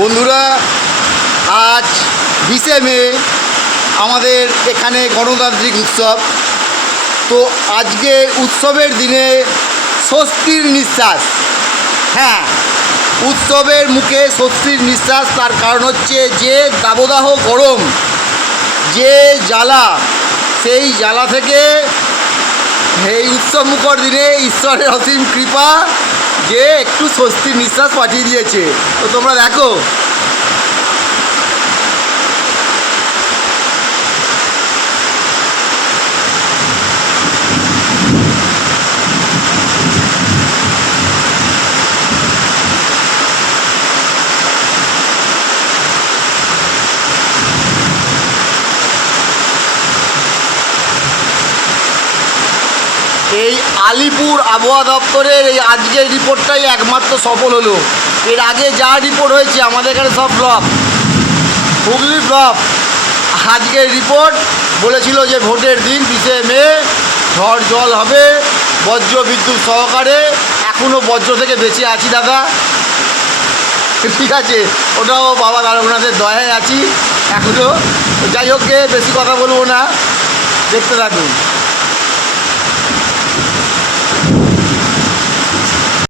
বন্ধুরা, আজ 20শে মে আমাদের এখানে গণতান্ত্রিক উৎসব। তো আজকে উৎসবের দিনে স্বস্তির নিঃশ্বাস। হ্যাঁ, উৎসবের মুখে স্বস্তির নিঃশ্বাস। তার কারণ হচ্ছে যে দাবদাহ গরম, যে জ্বালা, সেই জ্বালা থেকে এই উৎসব মুখর দিনে ঈশ্বরের অসীম কৃপা যে একটু স্বস্তির নিঃশ্বাস পাঠিয়ে দিয়েছে। তো তোমরা দেখো, এই আলিপুর আবহাওয়া দপ্তরের এই আজকের রিপোর্টটাই একমাত্র সফল হলো। এর আগে যা রিপোর্ট হয়েছে আমাদের এখানে সব ফ্লপ, হুগলি ফ্লপ। আজকের রিপোর্ট বলেছিল যে ভোটের দিন 20শে মে ঝড় জল হবে, বজ্র বিদ্যুৎ সহকারে। এখনও বজ্র থেকে বেঁচে আছি দাদা, ঠিক আছে, ওটাও বাবা তারকনাথের দয়ায় আছি এখনও। যাই হোক, বেশি কথা বলবো না, দেখতে থাকুন।